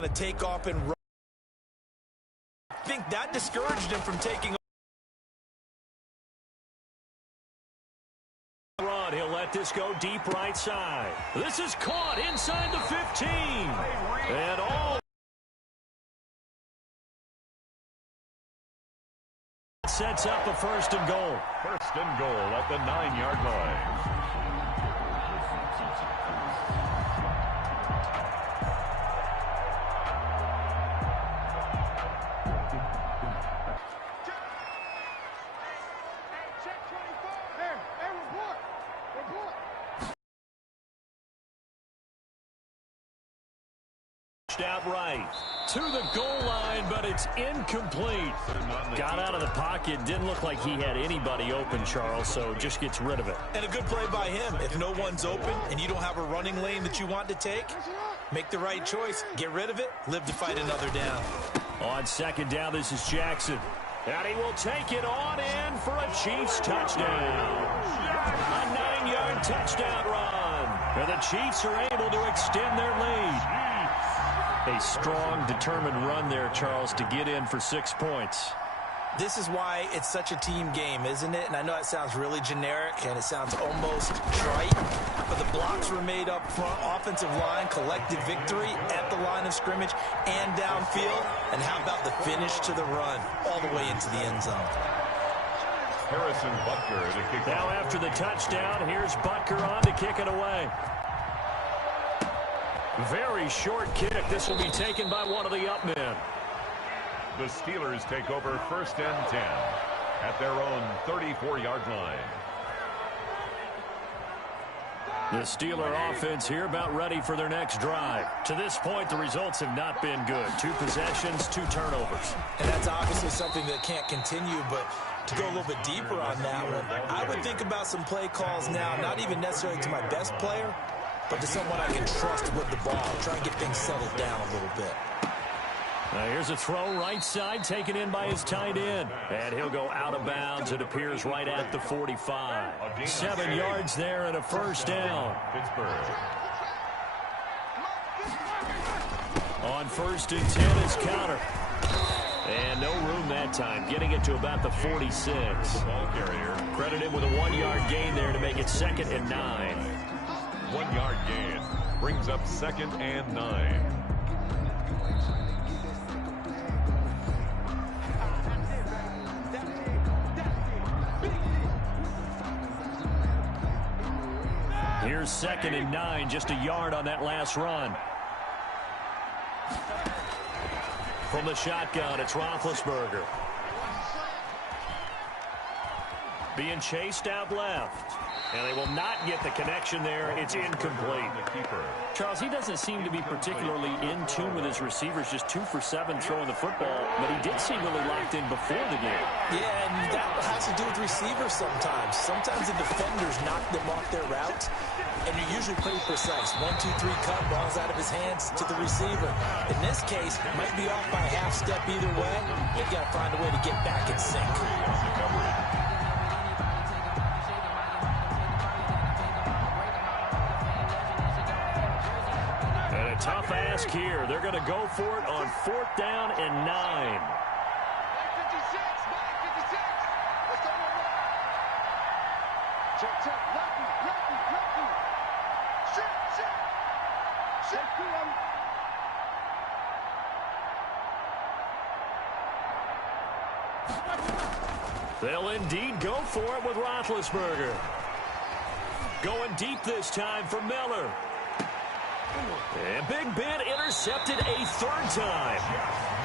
to take off and run. I think that discouraged him from taking run. He'll let this go deep right side. This is caught inside the 15. And all sets up a 1st and goal. 1st and goal at the 9-yard line. Out right to the goal line, but it's incomplete. Got out of the pocket. Didn't look like he had anybody open, Charles, so just gets rid of it. And a good play by him. If no one's open and you don't have a running lane that you want to take, make the right choice. Get rid of it. Live to fight another down. On 2nd down, this is Jackson. And he will take it on in for a Chiefs touchdown. A 9-yard touchdown run. And the Chiefs are able to extend their lead. A strong, determined run there, Charles, to get in for 6 points. This is why it's such a team game, isn't it? And I know it sounds really generic and it sounds almost trite, but the blocks were made up front, offensive line, collective victory at the line of scrimmage and downfield. And how about the finish to the run all the way into the end zone? Harrison Butker to kick now off. After the touchdown, here's Butker on to kick it away. Very short kick. This will be taken by one of the up men. The Steelers take over 1st and 10 at their own 34-yard line. The Steeler offense here about ready for their next drive. To this point, the results have not been good. 2 possessions, 2 turnovers. And that's obviously something that can't continue, but to go a little bit deeper on that one, I would think about some play calls now, not even necessarily to my best player, but to someone I can trust with the ball. Try and get things settled down a little bit. Now here's a throw right side taken in by his tight end. And he'll go out of bounds. It appears right at the 45. 7 yards there and a 1st down. Pittsburgh. On 1st and 10 is counter. And no room that time. Getting it to about the 46. Ball carrier. Credit him with a 1-yard gain there to make it 2nd and 9. 1-yard gain brings up 2nd and 9. Here's 2nd and 9, just a yard on that last run. From the shotgun, it's Roethlisberger. Being chased out left. And they will not get the connection there. It's incomplete. Charles, he doesn't seem to be particularly in tune with his receivers, just 2 for 7 throwing the football, but he did seem really locked in before the game. Yeah, and that has to do with receivers sometimes. Sometimes the defenders knock them off their route, and you're usually pretty precise. 1, 2, 3 cut, ball's out of his hands to the receiver. In this case, might be off by a half step either way. You've got to find a way to get back in sync. Tough ask here. They're going to go for it on 4th down and 9. They'll indeed go for it with Roethlisberger. Going deep this time for Miller. And Big Ben intercepted a 3rd time.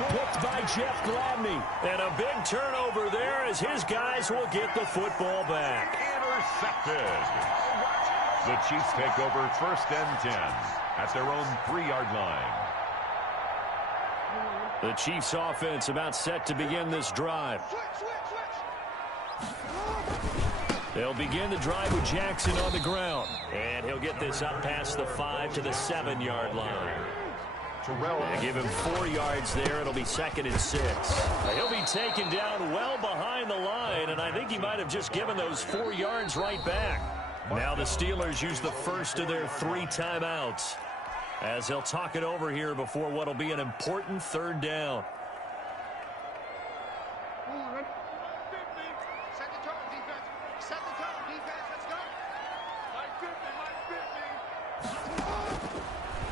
Picked by Jeff Gladney. And a big turnover there as his guys will get the football back. Intercepted. The Chiefs take over 1st and 10 at their own 3-yard line. The Chiefs offense about set to begin this drive. They'll begin the drive with Jackson on the ground. And he'll get this up past the 5 to the 7-yard line. They give him 4 yards there. It'll be 2nd and 6. He'll be taken down well behind the line, and I think he might have just given those 4 yards right back. Now the Steelers use the first of their 3 timeouts. as they'll talk it over here before what will be an important third down. Set the tone, defense. Set the tone, defense. Let's go.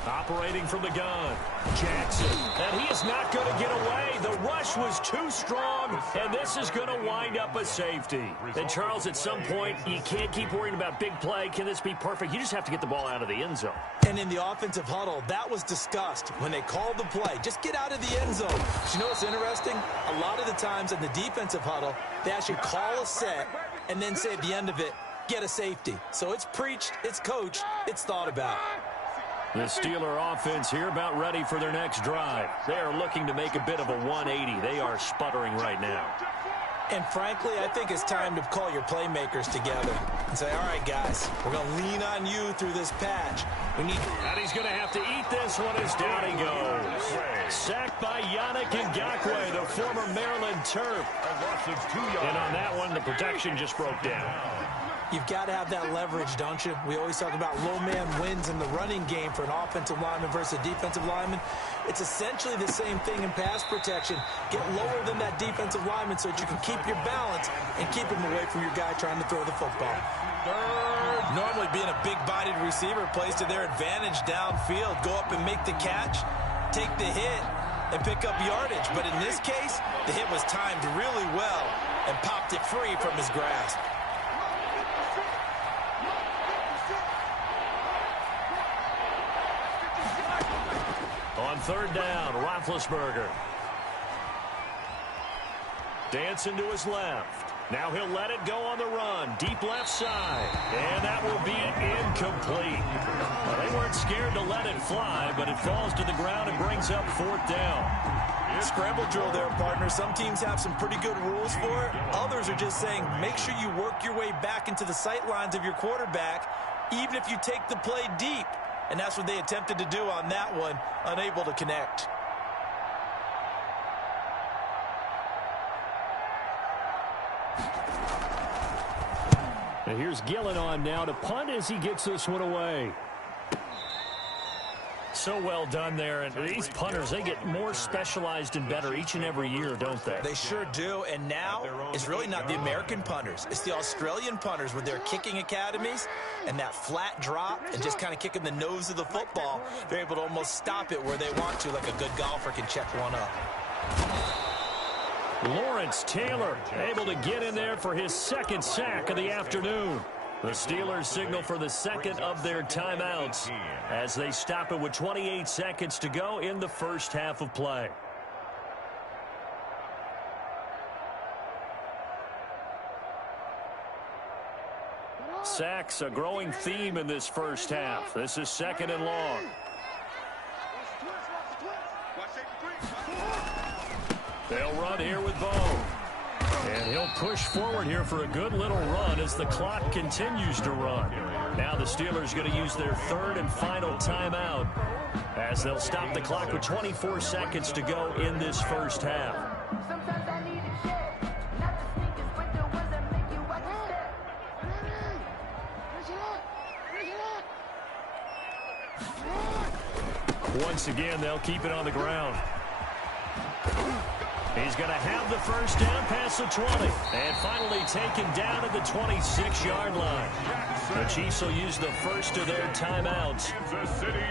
Operating from the gun, Jackson. And he is not going to get away. The rush was too strong, and this is going to wind up a safety. And, Charles, at some point, you can't keep worrying about big play. Can this be perfect? You just have to get the ball out of the end zone. And in the offensive huddle, that was discussed when they called the play. Just get out of the end zone. But you know what's interesting? A lot of the times in the defensive huddle, they actually call a set and then say at the end of it, get a safety. So it's preached, it's coached, it's thought about. The Steeler offense here about ready for their next drive. They are looking to make a bit of a 180. They are sputtering right now. And frankly, I think it's time to call your playmakers together and say, all right, guys, we're going to lean on you through this patch. We need. And he's going to have to eat this one as down he goes. Sacked by Yannick Ngakoue, the former Maryland Terp. And on that one, the protection just broke down. You've got to have that leverage, don't you? We always talk about low man wins in the running game for an offensive lineman versus a defensive lineman. It's essentially the same thing in pass protection. Get lower than that defensive lineman so that you can keep your balance and keep him away from your guy trying to throw the football. Normally being a big-bodied receiver plays to their advantage downfield. Go up and make the catch, take the hit, and pick up yardage. But in this case, the hit was timed really well and popped it free from his grasp. On third down, Roethlisberger. Dancing to his left. Now he'll let it go on the run. Deep left side. And that will be incomplete. Well, they weren't scared to let it fly, but it falls to the ground and brings up fourth down. Scramble drill there, partner. Some teams have some pretty good rules for it. Others are just saying, make sure you work your way back into the sight lines of your quarterback, even if you take the play deep. And that's what they attempted to do on that one, unable to connect. And here's Gillen on now to punt as he gets this one away. So well done there. And these punters, they get more specialized and better each and every year, don't they? They sure do. And now it's really not the American punters. It's the Australian punters with their kicking academies and that flat drop and just kind of kicking the nose of the football. They're able to almost stop it where they want to, like a good golfer can check one up. Lawrence Taylor able to get in there for his second sack of the afternoon. The Steelers signal for the second of their timeouts as they stop it with 28 seconds to go in the first half of play. Sacks, a growing theme in this first half. This is second and long. They'll run here with Bo. And he'll push forward here for a good little run as the clock continues to run. Now the Steelers going to use their third and final timeout as they'll stop the clock with 24 seconds to go in this first half. Once again, they'll keep it on the ground. He's going to have the first down past the 20. And finally taken down at the 26-yard line. The Chiefs will use the first of their timeouts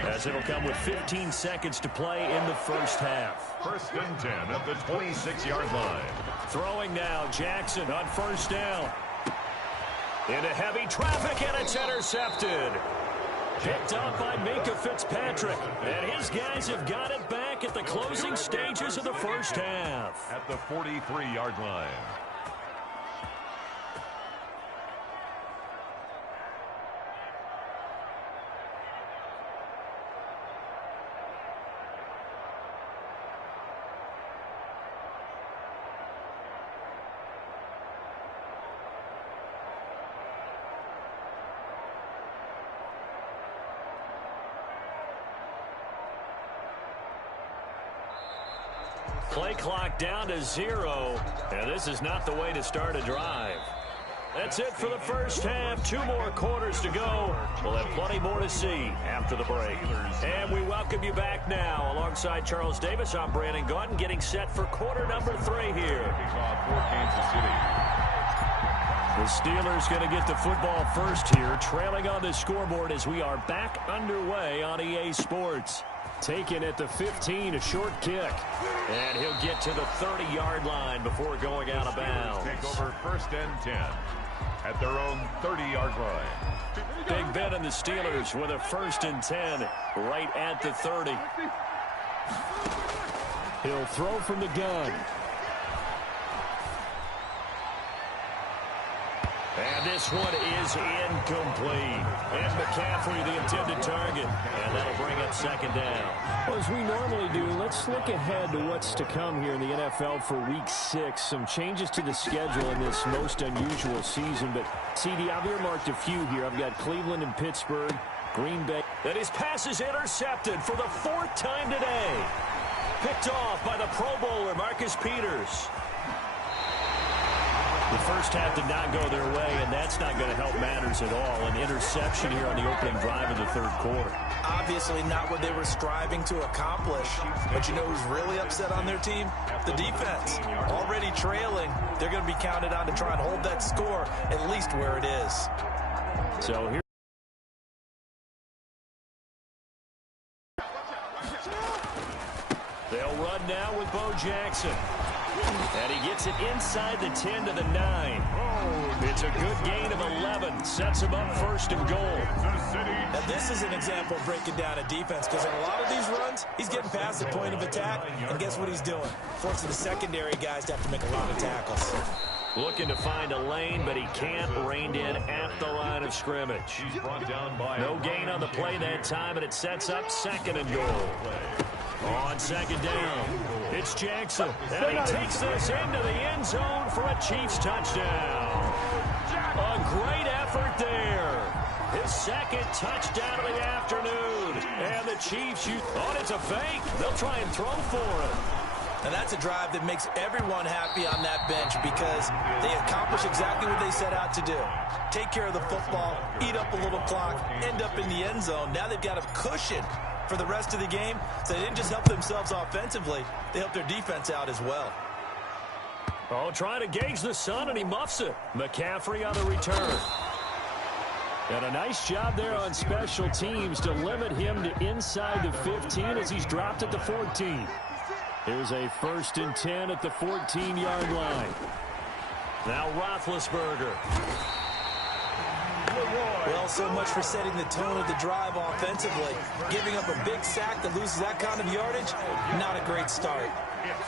as it'll come with 15 seconds to play in the first half. First and 10 at the 26-yard line. Throwing now, Jackson on first down. Into heavy traffic, and it's intercepted. Picked up by Minkah Fitzpatrick. And his guys have got it back at the closing stages of the first half. At the 43-yard line. Play clock down to 0, and this is not the way to start a drive. That's it for the first half. 2 more quarters to go. We'll have plenty more to see after the break. And we welcome you back now. Alongside Charles Davis, I'm Brandon Gaudin, getting set for quarter number 3 here. For Kansas City. The Steelers going to get the football first here, trailing on the scoreboard as we are back underway on EA Sports. Taken at the 15, a short kick. And he'll get to the 30-yard line before going out of bounds. Take over first and 10 at their own 30-yard line. Big Ben and the Steelers with a first and 10 right at the 30. He'll throw from the gun. And this one is incomplete. And McCaffrey, the intended target. And that'll bring up second down. Well, as we normally do, let's look ahead to what's to come here in the NFL for Week 6. Some changes to the schedule in this most unusual season. But, CD, I've earmarked a few here. I've got Cleveland and Pittsburgh, Green Bay. And his pass is intercepted for the 4th time today. Picked off by the Pro Bowler, Marcus Peters. The first half did not go their way, and that's not going to help matters at all. An interception here on the opening drive of the 3rd quarter. Obviously not what they were striving to accomplish. But you know who's really upset on their team? The defense. Already trailing. They're going to be counted on to try and hold that score at least where it is. So here. They'll run now with Bo Jackson. And he gets it inside the 10 to the 9. It's a good gain of 11. Sets him up first and goal. Now this is an example of breaking down a defense, because in a lot of these runs, he's getting past the point of attack, and guess what he's doing? Forcing the secondary guys to have to make a lot of tackles. Looking to find a lane, but he can't. Reined in at the line of scrimmage. No gain on the play that time, and it sets up second and goal. On second down, it's Jackson. And he takes this into the end zone for a Chiefs touchdown. A great effort there. His 2nd touchdown of the afternoon. And the Chiefs, it's a fake. They'll try and throw for it. And that's a drive that makes everyone happy on that bench, because they accomplish exactly what they set out to do. Take care of the football, eat up a little clock, end up in the end zone. Now they've got a cushion for the rest of the game, so they didn't just help themselves offensively, they helped their defense out as well. Oh, trying to gauge the sun, and he muffs it. McCaffrey on the return. And a nice job there on special teams to limit him to inside the 15 as he's dropped at the 14. Here's a first and 10 at the 14-yard line. Now Roethlisberger. Well, so much for setting the tone of the drive offensively. Giving up a big sack that loses that kind of yardage, not a great start.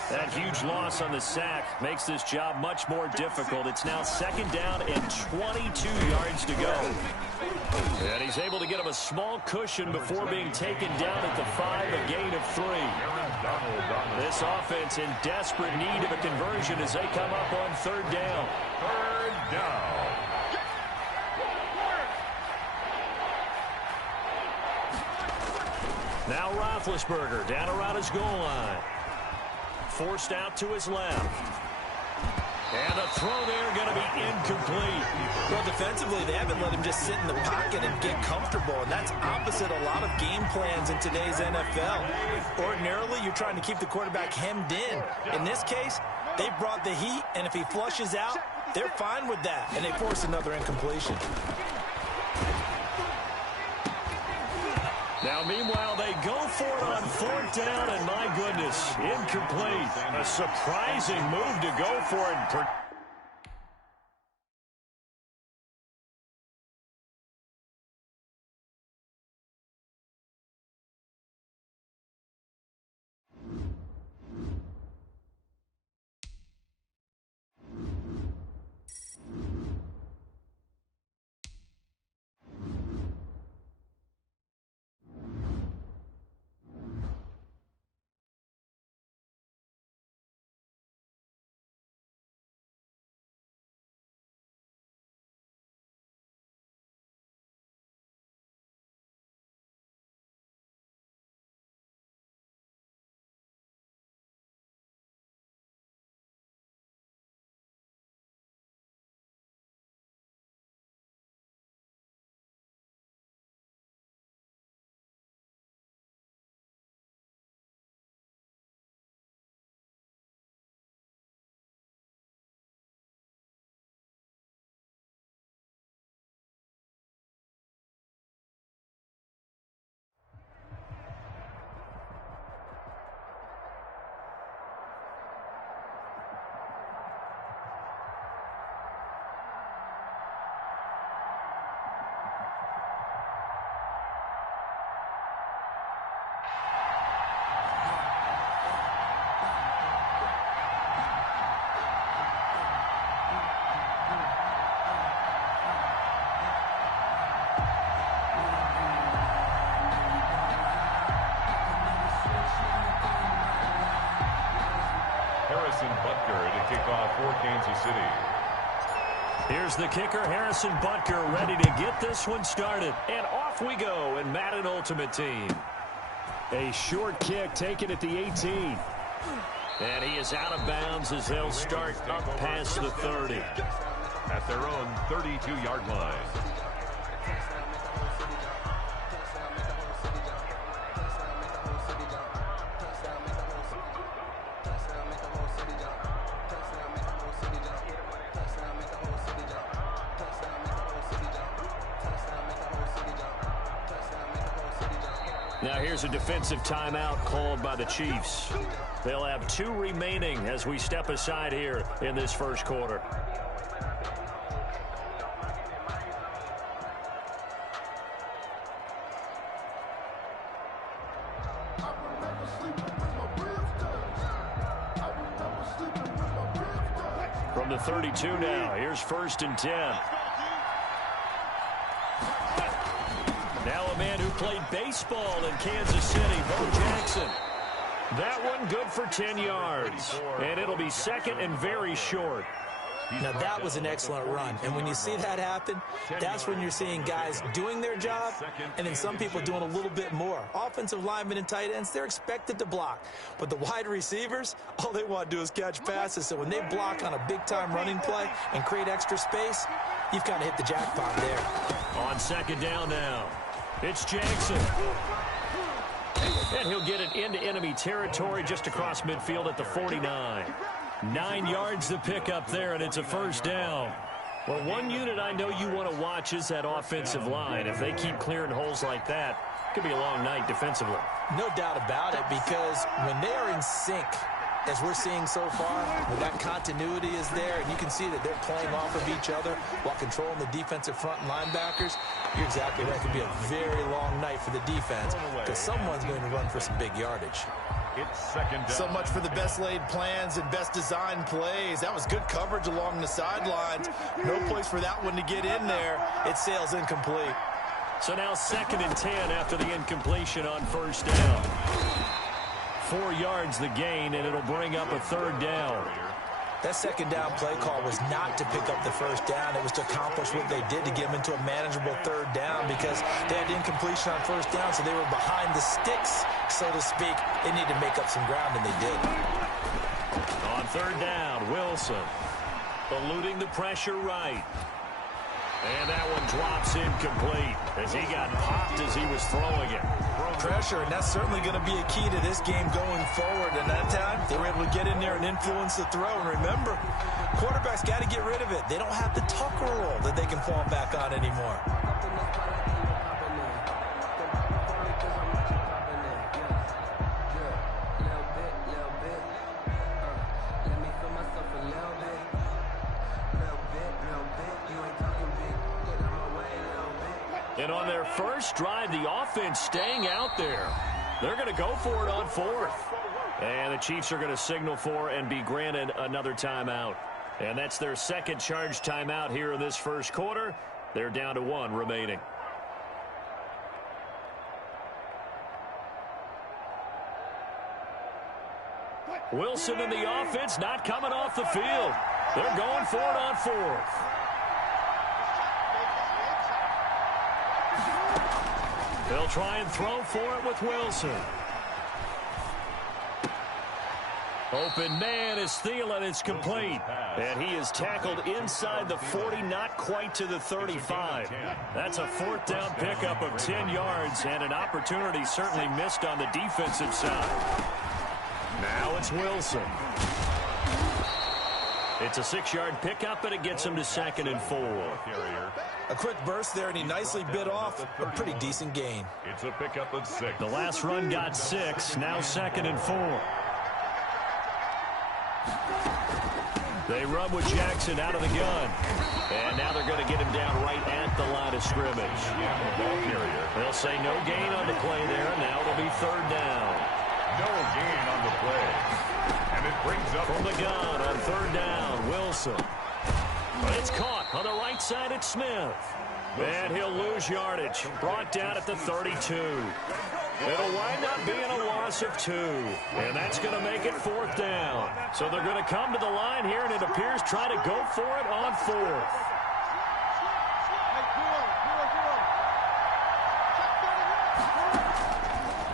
That huge loss on the sack makes this job much more difficult. It's now 2nd down and 22 yards to go. And he's able to get him a small cushion before being taken down at the 5, a gain of 3. This offense in desperate need of a conversion as they come up on 3rd down. 3rd down. Now Roethlisberger down around his goal line. Forced out to his left. And the throw there going to be incomplete. Well, defensively, they haven't let him just sit in the pocket and get comfortable, and that's opposite a lot of game plans in today's NFL. Ordinarily, you're trying to keep the quarterback hemmed in. In this case, they brought the heat, and if he flushes out, they're fine with that, and they force another incompletion. Now, meanwhile, they go for it on 4th down, and my goodness, incomplete. A surprising move to go for it. Harrison Butker to kick off for Kansas City. Here's the kicker, Harrison Butker, ready to get this one started. And off we go in Madden Ultimate Team. A short kick taken at the 18. And he is out of bounds as they'll start up past the 30. At their own 32-yard line. Now here's a defensive timeout called by the Chiefs. They'll have 2 remaining as we step aside here in this first quarter. From the 32 now, here's 1st and 10. Now a man who played baseball in Kansas City, Bo Jackson. That one good for 10 yards. And it'll be 2nd and very short. Now, that was an excellent run. And when you see that happen, that's when you're seeing guys doing their job and then some people doing a little bit more. Offensive linemen and tight ends, they're expected to block. But the wide receivers, all they want to do is catch passes. So when they block on a big-time running play and create extra space, you've kind of hit the jackpot there. On 2nd down now, it's Jackson. And he'll get it into enemy territory just across midfield at the 49. 9 yards to pick up there, and it's a 1st down. Well, one unit I know you want to watch is that offensive line. If they keep clearing holes like that, it could be a long night defensively. No doubt about it, because when they are in sync, as we're seeing so far, when that continuity is there, and you can see that they're playing off of each other while controlling the defensive front and linebackers, you're exactly right. It could be a very long night for the defense because someone's going to run for some big yardage. It's 2nd down. So much for the best laid plans and best designed plays. That was good coverage along the sidelines. No place for that one to get in there. It sails incomplete. So now 2nd and 10 after the incompletion on 1st down. 4 yards the gain, and it'll bring up a 3rd down. That 2nd down play call was not to pick up the 1st down. It was to accomplish what they did to get them into a manageable 3rd down because they had incompletion on 1st down, so they were behind the sticks, so to speak. They needed to make up some ground, and they did. On 3rd down, Wilson eluding the pressure right. And that one drops incomplete as he got popped as he was throwing it. Pressure, and that's certainly going to be a key to this game going forward. And that time, they were able to get in there and influence the throw. And remember, quarterbacks got to get rid of it. They don't have the Tucker roll that they can fall back on anymore. And on their first drive, the offense staying out there. They're going to go for it on 4th. And the Chiefs are going to signal for and be granted another timeout. And that's their 2nd charge timeout here in this first quarter. They're down to 1 remaining. Wilson and the offense not coming off the field. They're going for it on 4th. They'll try and throw for it with Wilson. Open man is Thielen. It's complete. And he is tackled inside the 40, not quite to the 35. That's a 4th down pickup of 10 yards and an opportunity certainly missed on the defensive side. Now it's Wilson. It's a 6-yard pickup, and it gets him to 2nd and 4. A quick burst there, and he nicely bit off a pretty decent gain. It's a pickup of 6. The last run got 6, now 2nd and 4. They run with Jackson out of the gun. And now they're going to get him down right at the line of scrimmage. They'll say no gain on the play there, and now it'll be 3rd down. No gain on the play. And it brings up from the gun on 3rd down, Wilson. But it's caught on the right side at Smith. And he'll lose yardage. Brought down at the 32. It'll wind up being a loss of 2. And that's going to make it 4th down. So they're going to come to the line here, and it appears try to go for it on 4th.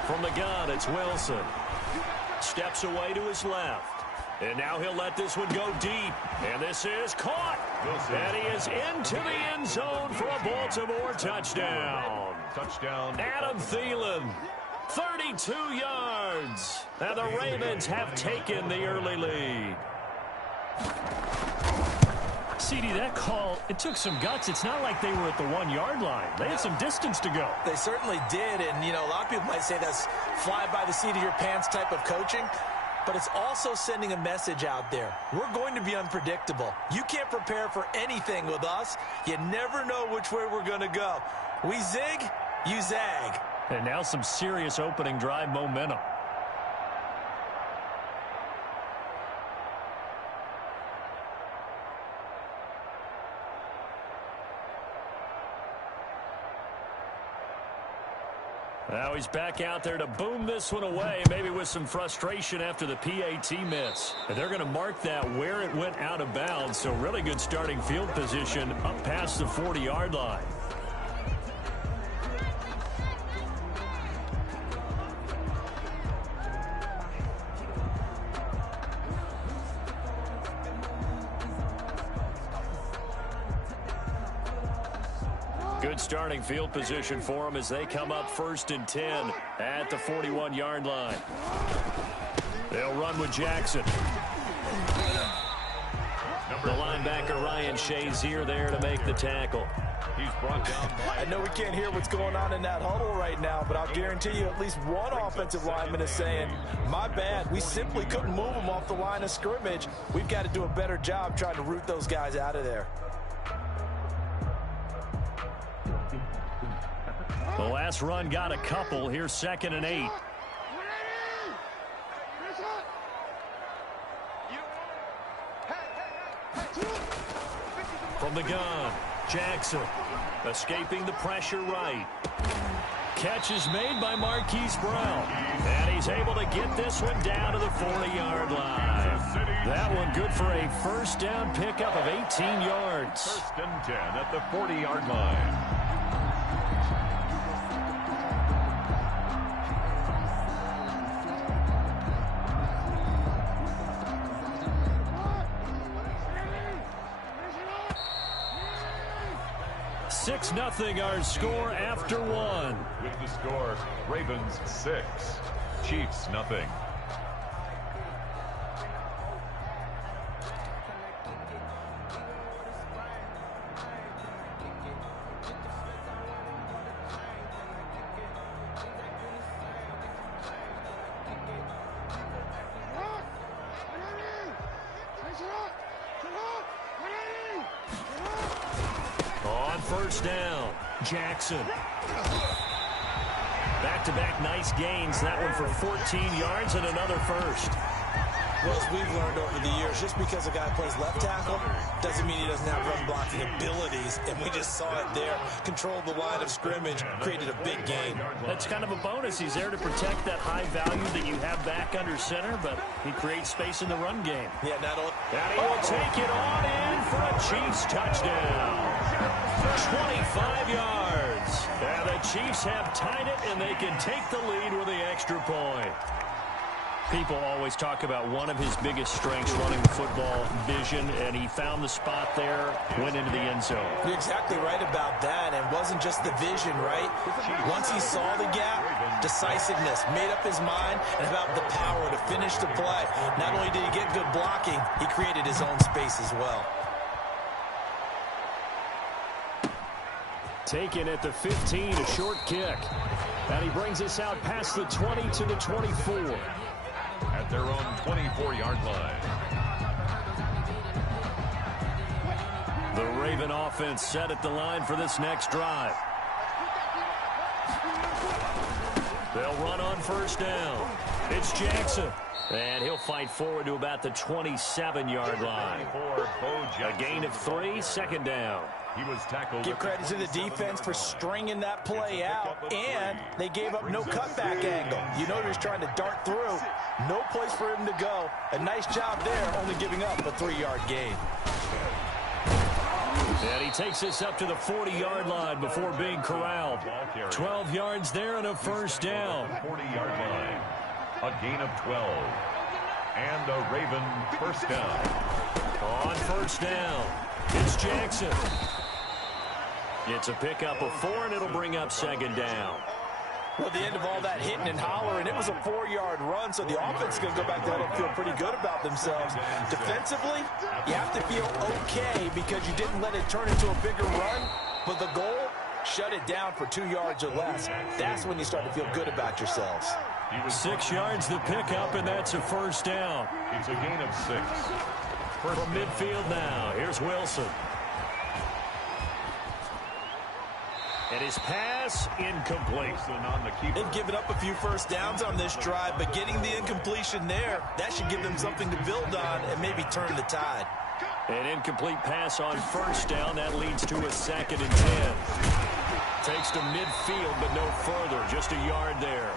From the gun, it's Wilson. Steps away to his left. And now he'll let this one go deep. And this is caught. And he is into the end zone for a Baltimore touchdown. Touchdown. Adam Thielen, 32 yards. And the Ravens have taken the early lead. CD, that call, it took some guts. It's not like they were at the 1-yard line. They had some distance to go. They certainly did, and, you know, a lot of people might say that's fly by the seat of your pants type of coaching, but it's also sending a message out there. We're going to be unpredictable. You can't prepare for anything with us. You never know which way we're going to go. We zig, you zag. And now some serious opening drive momentum. Now he's back out there to boom this one away, maybe with some frustration after the PAT miss. And they're going to mark that where it went out of bounds, so really good starting field position up past the 40-yard line. Good starting field position for them as they come up 1st and 10 at the 41-yard line. They'll run with Jackson. The linebacker Ryan Shazier there to make the tackle. He's brought down. I know we can't hear what's going on in that huddle right now, but I'll guarantee you at least one offensive lineman is saying, my bad, we simply couldn't move them off the line of scrimmage. We've got to do a better job trying to root those guys out of there. The last run got a couple. Here's 2nd and 8. From the gun, Jackson escaping the pressure right. Catch is made by Marquise Brown. And he's able to get this one down to the 40-yard line. That one good for a 1st down pickup of 18 yards. 1st and 10 at the 40-yard line. Nothing our score after 1. With the score, Ravens 6, Chiefs nothing. Down, Jackson. Back-to-back nice gains. That one for 14 yards and another 1st. Well, as we've learned over the years, just because a guy plays left tackle doesn't mean he doesn't have run-blocking abilities, and we just saw it there. Controlled the line of scrimmage, created a big gain. That's kind of a bonus. He's there to protect that high value that you have back under center, but he creates space in the run game. Yeah, not only... And he will take it on in for a Chiefs touchdown. 25 yards. And the Chiefs have tied it, and they can take the lead with the extra point. People always talk about one of his biggest strengths running the football, vision, and he found the spot there, went into the end zone. You're exactly right about that, and it wasn't just the vision, right? Once he saw the gap, decisiveness, made up his mind, and about the power to finish the play. Not only did he get good blocking, he created his own space as well. Taken at the 15, a short kick. And he brings us out past the 20 to the 24. At their own 24-yard line. The Raven offense set at the line for this next drive. They'll run on 1st down. It's Jackson. And he'll fight forward to about the 27-yard line. A gain of 3, 2nd down. He was tackled. Give credit to the defense for stringing that play out, and they gave up no cutback angle. You know he was trying to dart through. No place for him to go. A nice job there, only giving up a 3-yard gain. And he takes this up to the 40-yard line before being corralled. 12 yards there and a first down. 40-yard line. A gain of 12. And a Raven first down. On first down, it's Jackson. It's a pickup of 4, and it'll bring up second down. Well, at the end of all that hitting and hollering, it was a 4-yard run, so the offense is going to go back there and feel pretty good about themselves. Defensively, you have to feel okay because you didn't let it turn into a bigger run, but the goal, shut it down for 2 yards or less. That's when you start to feel good about yourselves. 6 yards the pickup, and that's a first down. It's a gain of 6. From midfield now, here's Wilson. And his pass incomplete. They've given up a few first downs on this drive, but getting the incompletion there, that should give them something to build on and maybe turn the tide. An incomplete pass on first down. That leads to a 2nd and 10. Takes to midfield, but no further. Just a yard there.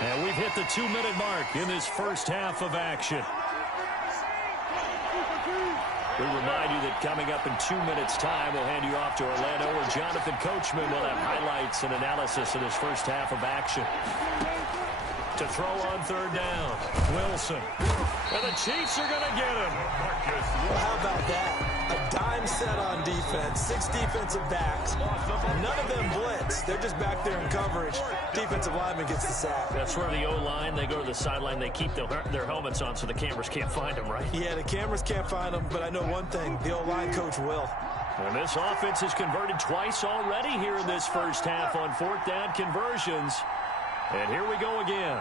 And we've hit the 2-minute mark in this first half of action. We remind you that coming up in 2 minutes' time, we'll hand you off to Orlando, where Jonathan Coachman will have highlights and analysis of this first half of action. To throw on third down, Wilson. And the Chiefs are going to get him. Well, how about that? A dime set on defense, 6 defensive backs. None of them blitz. They're just back there in coverage. Defensive lineman gets the sack. That's where the O-line, they go to the sideline, they keep their helmets on so the cameras can't find them, right? Yeah, the cameras can't find them, but I know one thing, the O-line coach will. And this offense has converted twice already here in this first half on 4th down conversions. And here we go again.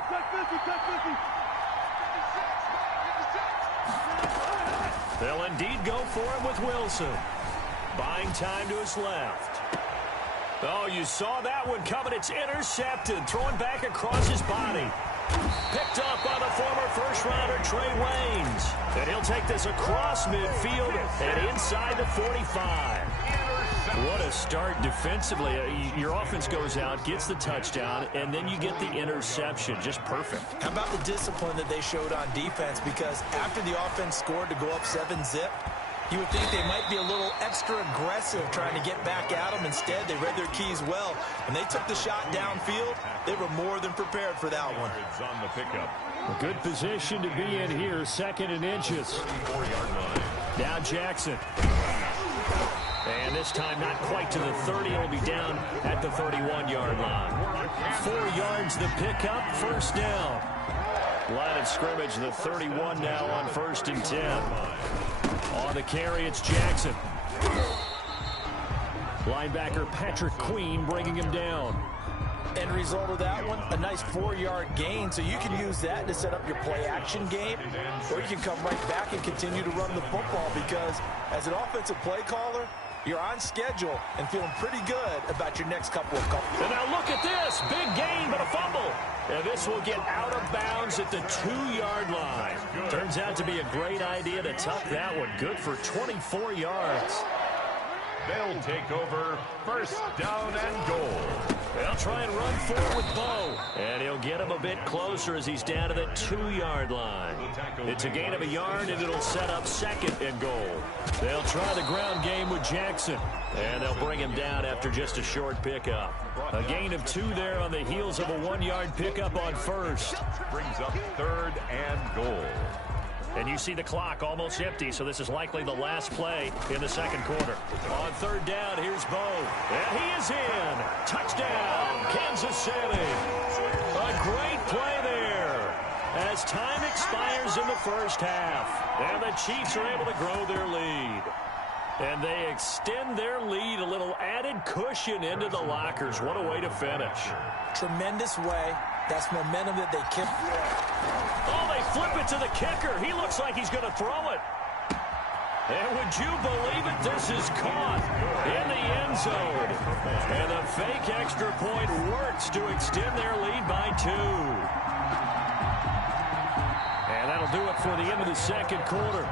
They'll indeed go for it with Wilson. Buying time to his left. Oh, you saw that one coming. It's intercepted. Throwing back across his body. Picked up by the former first-rounder Trey Waynes. And he'll take this across midfield and inside the 45. What a start defensively. Your offense goes out, gets the touchdown, and then you get the interception. Just perfect. How about the discipline that they showed on defense? Because after the offense scored to go up 7-zip, you would think they might be a little extra aggressive trying to get back at them. Instead, they read their keys well. When they took the shot downfield, they were more than prepared for that one. On the pickup. A good position to be in here, 2nd and inches. 4-yard line. Now Jackson. And this time not quite to the 30. It'll be down at the 31-yard line. 4 yards the pickup, first down. Line of scrimmage, the 31 now on 1st and 10. On the carry, it's Jackson. Linebacker Patrick Queen bringing him down. End result of that one, a nice 4-yard gain, so you can use that to set up your play-action game, or you can come right back and continue to run the football because as an offensive play caller, you're on schedule and feeling pretty good about your next couple of calls. And now look at this. Big gain, but a fumble. And this will get out of bounds at the 2-yard line. Turns out to be a great idea to tuck that one. Good for 24 yards. They'll take over first down and goal. They'll try and run for it with Bo. And he'll get him a bit closer as he's down to the 2-yard line. It's a gain of a yard, and it'll set up 2nd and goal. They'll try the ground game with Jackson. And they'll bring him down after just a short pickup. A gain of 2 there on the heels of a 1-yard pickup on first. Brings up 3rd and goal. And you see the clock almost empty, so this is likely the last play in the 2nd quarter. On 3rd down, here's Bo. And he is in. Touchdown, Kansas City. A great play there as time expires in the first half. And the Chiefs are able to grow their lead. And they extend their lead, a little added cushion into the lockers. What a way to finish. Tremendous way. That's momentum that they kick. Oh, they flip it to the kicker. He looks like he's going to throw it. And would you believe it? This is caught in the end zone. And the fake extra point works to extend their lead by 2. And that'll do it for the end of the 2nd quarter.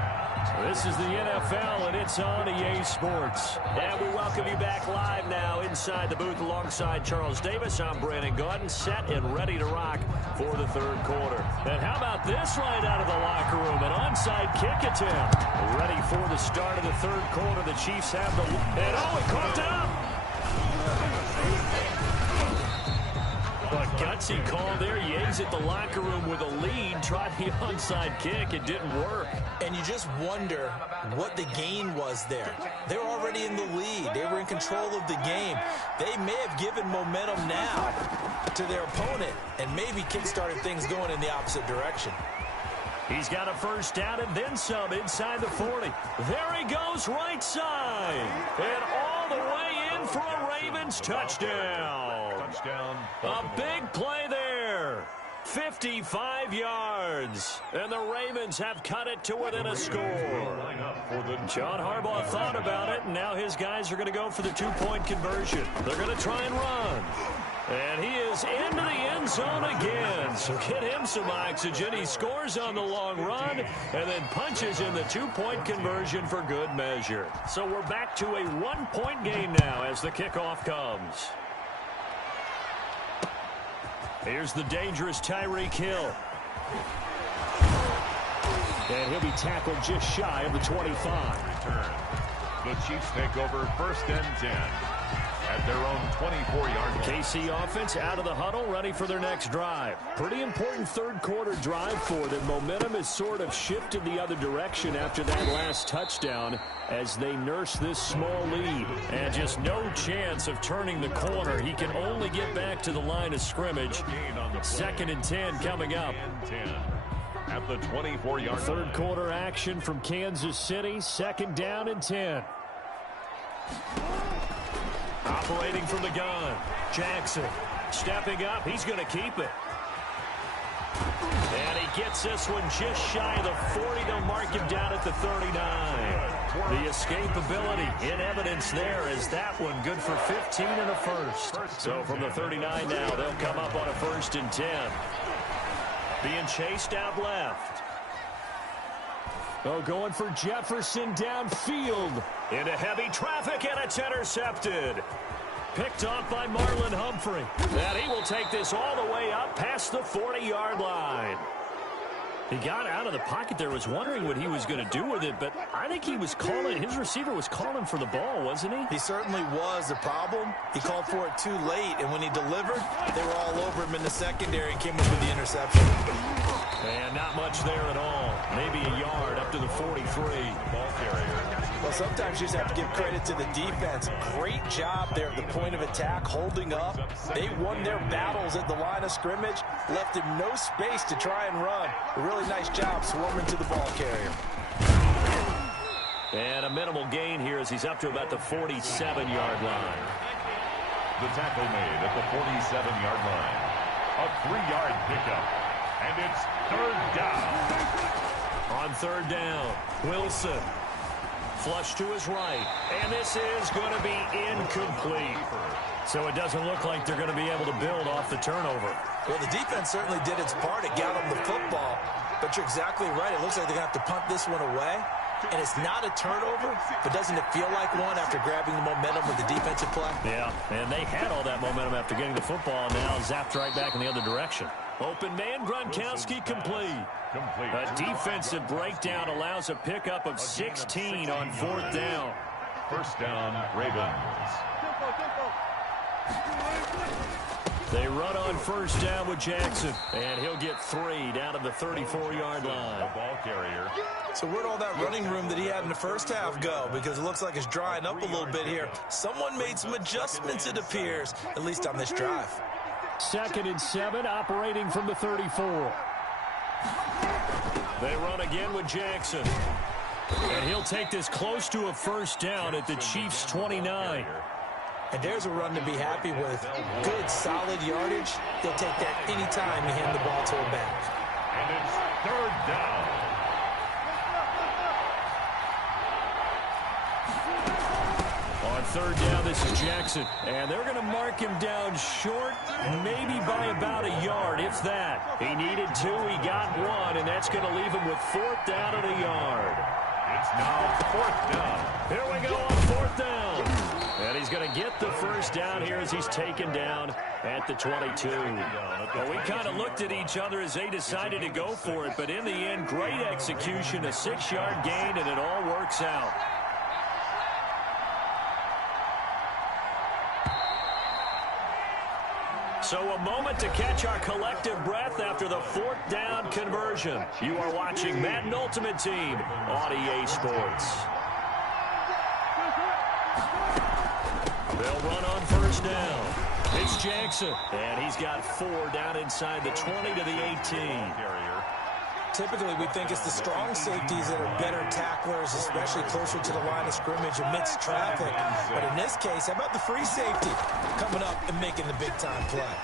This is the NFL, and it's on EA Sports. And we welcome you back live now inside the booth alongside Charles Davis. I'm Brandon Gaudin, set and ready to rock for the third quarter. And how about this right out of the locker room? An onside kick attempt. Ready for the start of the third quarter. The Chiefs have the... And oh, it caught up! A gutsy call there. Yates at the locker room with a lead. Tried the onside kick. It didn't work. And you just wonder what the gain was there. They were already in the lead. They were in control of the game. They may have given momentum now to their opponent and maybe kick-started things going in the opposite direction. He's got a first down and then some inside the 40. There he goes, right side. And all the way in for a Ravens touchdown. A big play there. 55 yards. And the Ravens have cut it to within a score. John Harbaugh thought about it, and now his guys are going to go for the two-point conversion. They're going to try and run. And he is into the end zone again. So get him some oxygen. He scores on the long run and then punches in the two-point conversion for good measure. So we're back to a one-point game now as the kickoff comes. Here's the dangerous Tyreek Hill. And he'll be tackled just shy of the 25. Return. The Chiefs take over first and 10 at their own 24-yard line. KC offense out of the huddle, ready for their next drive. Pretty important third quarter drive for them. Momentum has sort of shifted the other direction after that last touchdown as they nurse this small lead. And just no chance of turning the corner. He can only get back to the line of scrimmage. Second and 10 coming up. At the 24-yard third line. quarter action from Kansas City. Second down and 10. Operating from the gun. Jackson stepping up. He's going to keep it. And he gets this one just shy of the 40. They'll mark him down at the 39. The escapability in evidence there is that one good for 15 and a first. So from the 39 now, they'll come up on a first and 10. Being chased out left. Oh, going for Jefferson downfield. Into heavy traffic, and it's intercepted. Picked off by Marlon Humphrey. And he will take this all the way up past the 40-yard line. He got out of the pocket there, was wondering what he was going to do with it, but I think he was calling, his receiver was calling for the ball, wasn't he? He certainly was. The problem, he called for it too late, and when he delivered, they were all over him in the secondary and came up with the interception. And not much there at all. Maybe a yard up to the 43. Ball carrier. Well, sometimes you just have to give credit to the defense. Great job there at the point of attack, holding up. They won their battles at the line of scrimmage, left him no space to try and run. A really nice job swarming to the ball carrier. And a minimal gain here as he's up to about the 47-yard line. The tackle made at the 47-yard line. A 3-yard pickup. And it's third down. On third down, Wilson. Flush to his right. And this is going to be incomplete. So it doesn't look like they're going to be able to build off the turnover. Well, the defense certainly did its part. It got them the football. But you're exactly right. It looks like they're going to have to punt this one away. And it's not a turnover, but doesn't it feel like one after grabbing the momentum with the defensive play? Yeah, and they had all that momentum after getting the football. Now zapped right back in the other direction. Open man, Gronkowski complete. A defensive breakdown allows a pickup of 16 on fourth down. First down, Ravens. They run on first down with Jackson, and he'll get 3 down to the 34-yard line. A ball carrier. So where'd all that running room that he had in the first half go? Because it looks like it's drying up a little bit here. Someone made some adjustments, it appears, at least on this drive. Second and 7, operating from the 34. They run again with Jackson. And he'll take this close to a first down at the Chiefs' 29. And there's a run to be happy with. Good, solid yardage. He'll take that anytime you hand the ball to him back. And it's third down. On third down, this is Jackson. And they're going to mark him down short, maybe by about a yard, if that. He needed 2, he got 1, and that's going to leave him with fourth down and a yard. It's now 4th down. Here we go on 4th down. And he's going to get the first down here as he's taken down at the 22. Well, we kind of looked at each other as they decided to go for it, but in the end, great execution, a 6-yard gain, and it all works out. So a moment to catch our collective breath after the 4th down conversion. You are watching Madden Ultimate Team on EA Sports. They'll run on first down. It's Jackson, and he's got 4 down inside the 20 to the 18. Typically, we think it's the strong safeties that are better tacklers, especially closer to the line of scrimmage amidst traffic. But in this case, how about the free safety coming up and making the big-time play?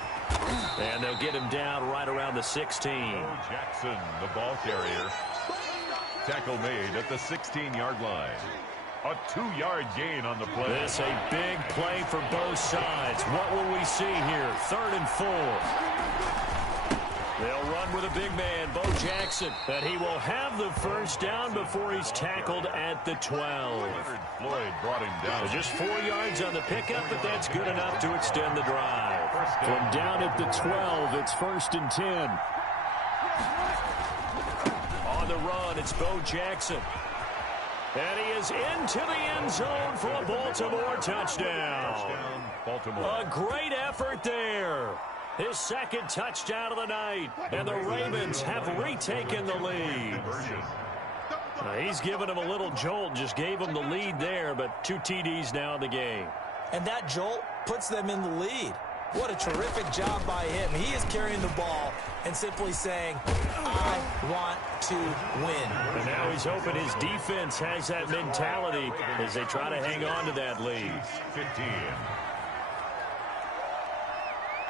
And they'll get him down right around the 16. Jackson, the ball carrier. Tackle made at the 16-yard line. A 2-yard gain on the play. This a big play for both sides. What will we see here? 3rd and 4. They'll run with a big man, Bo Jackson, and he will have the first down before he's tackled at the 12. Floyd brought him down. So just 4 yards on the pickup, but that's good enough to extend the drive. From down at the 12, it's 1st and 10. On the run, it's Bo Jackson. And he is into the end zone for a Baltimore touchdown. Baltimore. A great effort there. His 2nd touchdown of the night. And the Ravens have retaken the lead. He's given him a little jolt, just gave him the lead there, but 2 TDs now in the game. And that jolt puts them in the lead. What a terrific job by him. He is carrying the ball and simply saying, I want to win. And now he's hoping his defense has that mentality as they try to hang on to that lead. 15.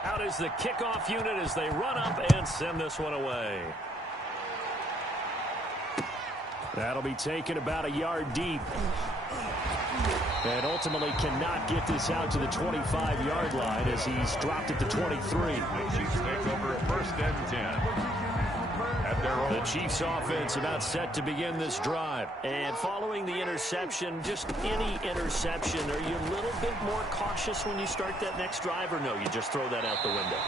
Out is the kickoff unit as they run up and send this one away. That'll be taken about a yard deep. And ultimately cannot get this out to the 25-yard line as he's dropped at the 23. The Chiefs take over 1st and 10. At their own. The Chiefs offense about set to begin this drive. And following the interception, just any interception, are you a little bit more cautious when you start that next drive, or no, you just throw that out the window?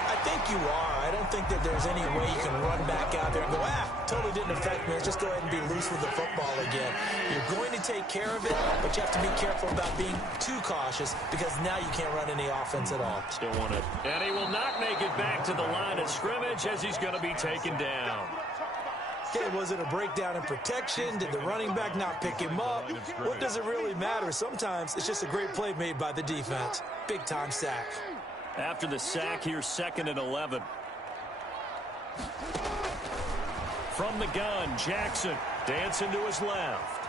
I think you are. I don't think that there's any way you can run back out there and go, totally didn't affect me. Let's just go ahead and be loose with the football again. You're going to take care of it, but you have to be careful about being too cautious because now you can't run any offense at all. Still want it. And he will not make it back to the line of scrimmage as he's going to be taken down. Okay, was it a breakdown in protection? Did the running back not pick him up? What does it really matter? Sometimes it's just a great play made by the defense. Big-time sack. After the sack, here's 2nd and 11. From the gun, Jackson dancing to his left.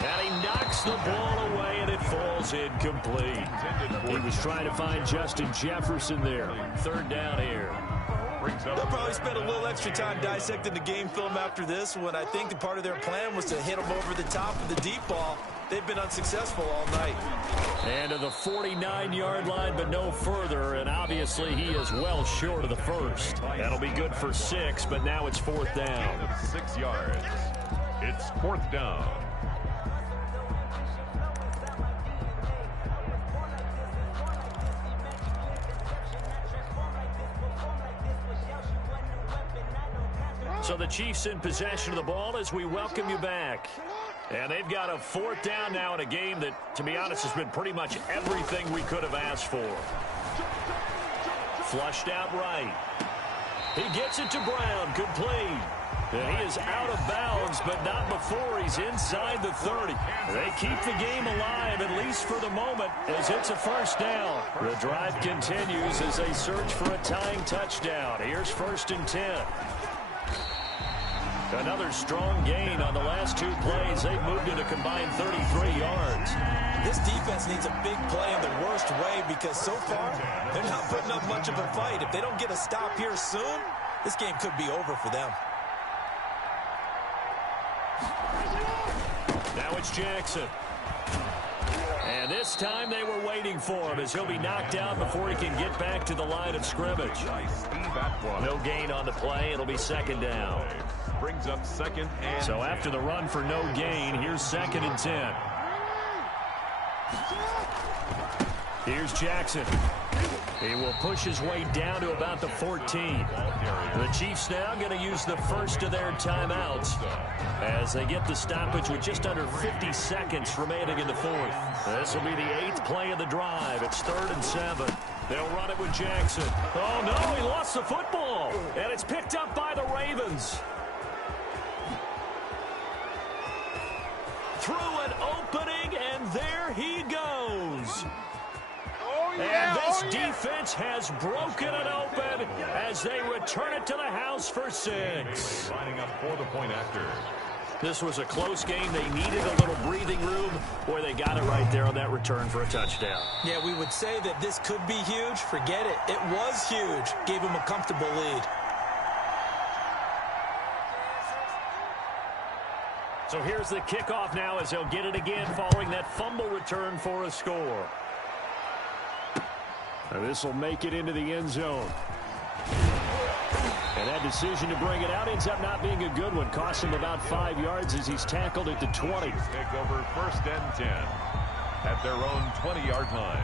And he knocks the ball away, and it falls incomplete. He was trying to find Justin Jefferson there. 3rd down here. They'll probably spend a little extra time dissecting the game film after this one. I think the part of their plan was to hit him over the top of the deep ball. They've been unsuccessful all night. And to the 49-yard line, but no further. And obviously he is well short of the first. That'll be good for 6, but now it's 4th down. 6 yards. It's 4th down. So the Chiefs in possession of the ball as we welcome you back. And they've got a 4th down now in a game that, to be honest, has been pretty much everything we could have asked for. Flushed out right. He gets it to Brown, complete. And he is out of bounds, but not before he's inside the 30. They keep the game alive, at least for the moment, as it's a 1st down. The drive continues as they search for a tying touchdown. Here's 1st and 10. Another strong gain on the last 2 plays. They've moved it a combined 33 yards. This defense needs a big play in the worst way because so far they're not putting up much of a fight. If they don't get a stop here soon, this game could be over for them. Now it's Jackson. And this time they were waiting for him as he'll be knocked out before he can get back to the line of scrimmage. No gain on the play. It'll be second down. Brings up second and so after the run for no gain, here's 2nd and 10. Here's Jackson. He will push his way down to about the 14. The Chiefs now going to use the first of their timeouts as they get the stoppage with just under 50 seconds remaining in the fourth. This will be the 8th play of the drive. It's 3rd and 7. They'll run it with Jackson. Oh, no, he lost the football. And it's picked up by the Ravens. Through an opening, and there he goes. And this defense has broken it open as they return it to the house for 6. Lining up for the point after. This was a close game. They needed a little breathing room. Boy, they got it right there on that return for a touchdown. Yeah, we would say that this could be huge. Forget it. It was huge. Gave him a comfortable lead. So here's the kickoff now as they'll get it again following that fumble return for a score. This will make it into the end zone. And that decision to bring it out ends up not being a good one. Cost him about 5 yards as he's tackled at the 20. Take over 1st and 10 at their own 20-yard line.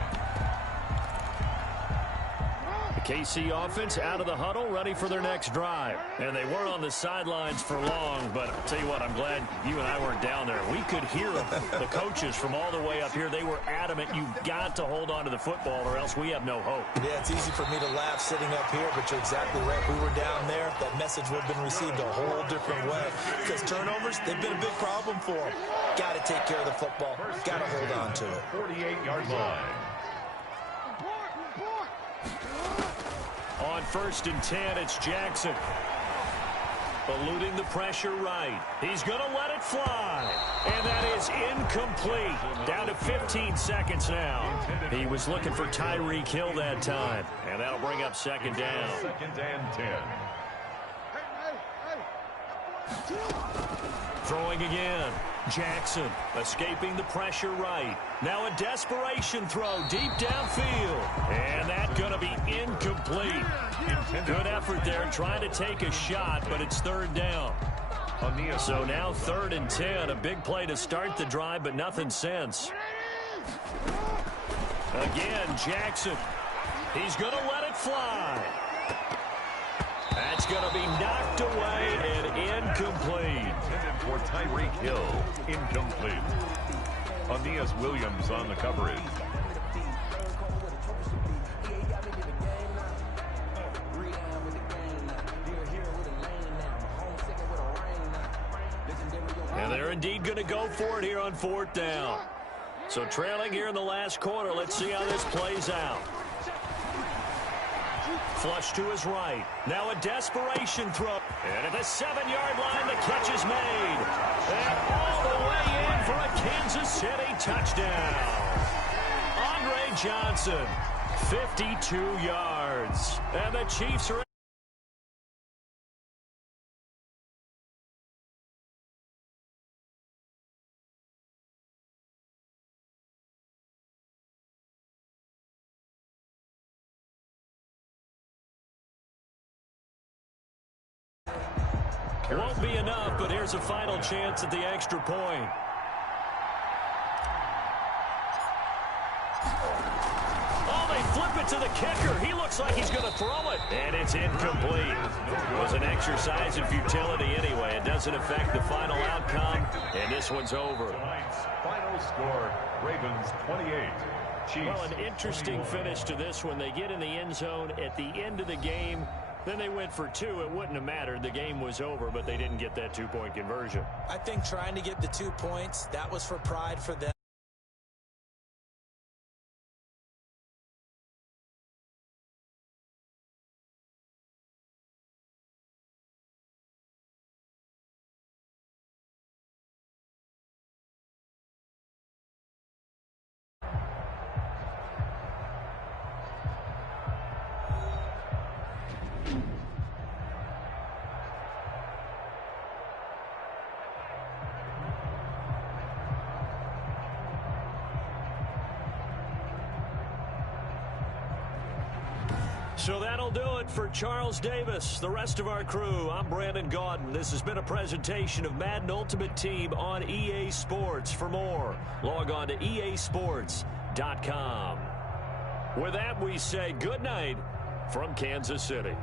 The KC offense out of the huddle, ready for their next drive. And they weren't on the sidelines for long, but I'll tell you what, I'm glad you and I weren't down there. We could hear them, the coaches from all the way up here. They were adamant, you've got to hold on to the football or else we have no hope. Yeah, it's easy for me to laugh sitting up here, but you're exactly right. We were down there. That message would have been received a whole different way. Because turnovers, they've been a big problem for them. Got to take care of the football. Got to hold on to it. 48-yard line. On 1st and 10, it's Jackson. Eluding the pressure right. He's going to let it fly. And that is incomplete. Down to 15 seconds now. He was looking for Tyreek Hill that time. And that'll bring up 2nd down. 2nd and 10. Throwing again. Jackson escaping the pressure right. Now a desperation throw deep downfield. And that's going to be incomplete. Good effort there trying to take a shot, but it's 3rd down. So now 3rd and 10. A big play to start the drive, but nothing since. Again, Jackson. He's going to let it fly. That's going to be knocked away and incomplete. Intended for Tyreek Hill. Incomplete. Aeneas Williams on the coverage. And they're indeed going to go for it here on 4th down. So trailing here in the last quarter. Let's see how this plays out. Flush to his right. Now a desperation throw. And at the 7-yard line, the catch is made. And all the way in for a Kansas City touchdown. Andre Johnson, 52 yards. And the Chiefs are... Won't be enough, but here's a final chance at the extra point. Oh, they flip it to the kicker. He looks like he's going to throw it. And it's incomplete. It was an exercise in futility anyway. It doesn't affect the final outcome, and this one's over. Final score, Ravens 28. Chiefs. Well, an interesting finish to this one. They get in the end zone at the end of the game. Then they went for 2. It wouldn't have mattered. The game was over, but they didn't get that 2-point conversion. I think trying to get the 2 points, that was for pride for them. So that'll do it for Charles Davis, the rest of our crew. I'm Brandon Gaudin. This has been a presentation of Madden Ultimate Team on EA Sports. For more, log on to easports.com. With that, we say good night from Kansas City.